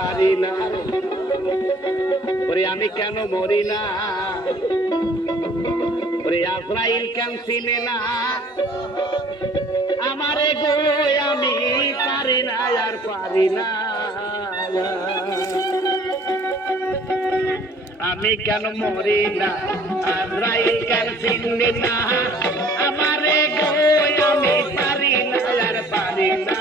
পারি না ওরে আমি কেন মরি না ওরে আজরাইল কেন চিনে না আমারে গো আমি পারি না আর পারি না আমি কেন মরি না আজরাইল কেন চিনে না আমারে গো আমি পারি না আর পারি না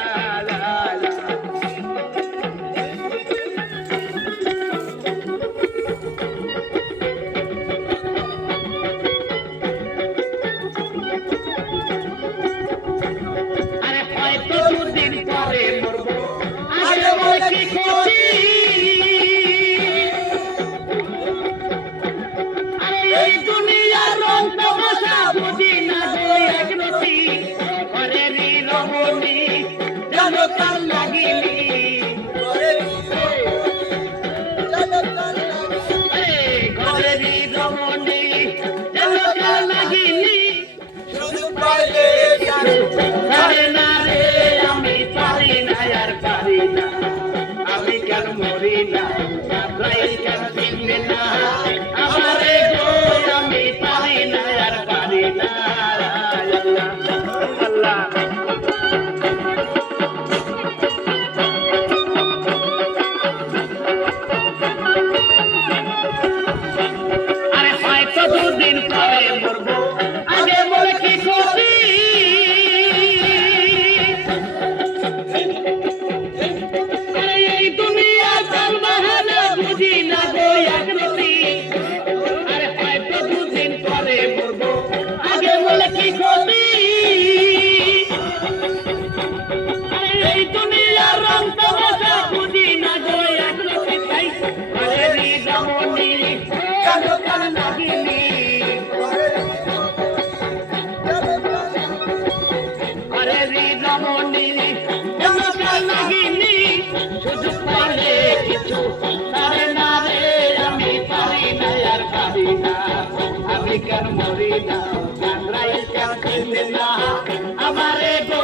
আমারে গো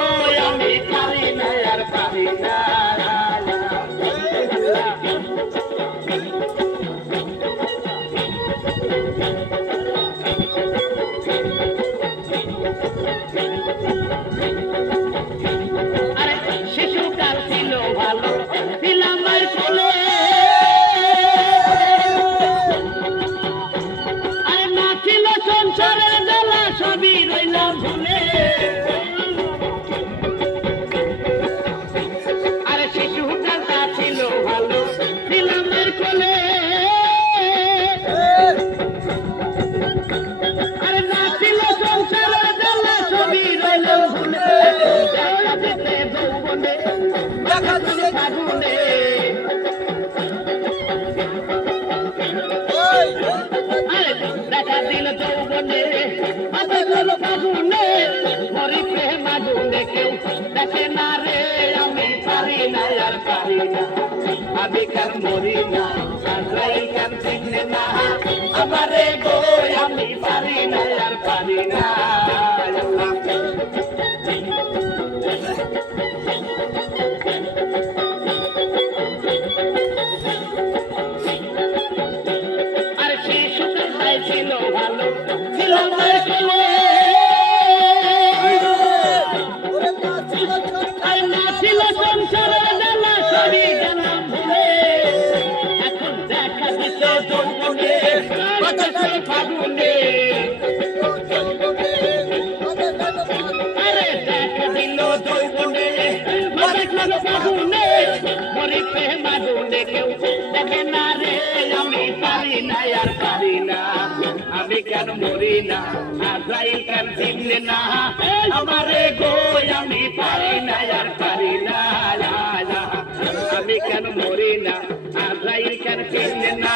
আমি পারি না আর পারি না আরে শিশুকাল ছিল ভালো ছিলাম আর কোলে আরে না ছিল সংসারের জ্বালা সবই রইলাম ভুলে আরে শিশুকালটা ছিল ভালো ছিলাম আর কোলে আরে না ছিল সংসারের জ্বালা সবই রইলাম ভুলে যৌবনে দেখা দিল ফাগুনে দেখা দিল যৌবনে দেখা দিল ফাগুনে মরি প্রেম আগুনে কেউ দেখে না রে আমি পারি না আর পারি না আমি কেন মরি না আজরাইল কেন চিনে না আমারে গো আমি পারি না আর পারি না আরে শিশুকাল ছিল ভালো ছিলাম আর কোলে আর না ছিল সংসারের জ্বালা সবই গেলাম ভুলে এখন দেখা দিতে যৌবনে বাতাসে ফাগুনে আরে দেখা দিল যৌবনে বাতাসে ফাগুনে মরি প্রেম আগুনে কেউ দেখে না রে আমি পারি না আর পারি না আমি কেন মরি না আজরাইল কেন চিনে না আমারে গো আমি পারি না আর পারি না আমি কেন মরি না আজরাইল কেন চিনে না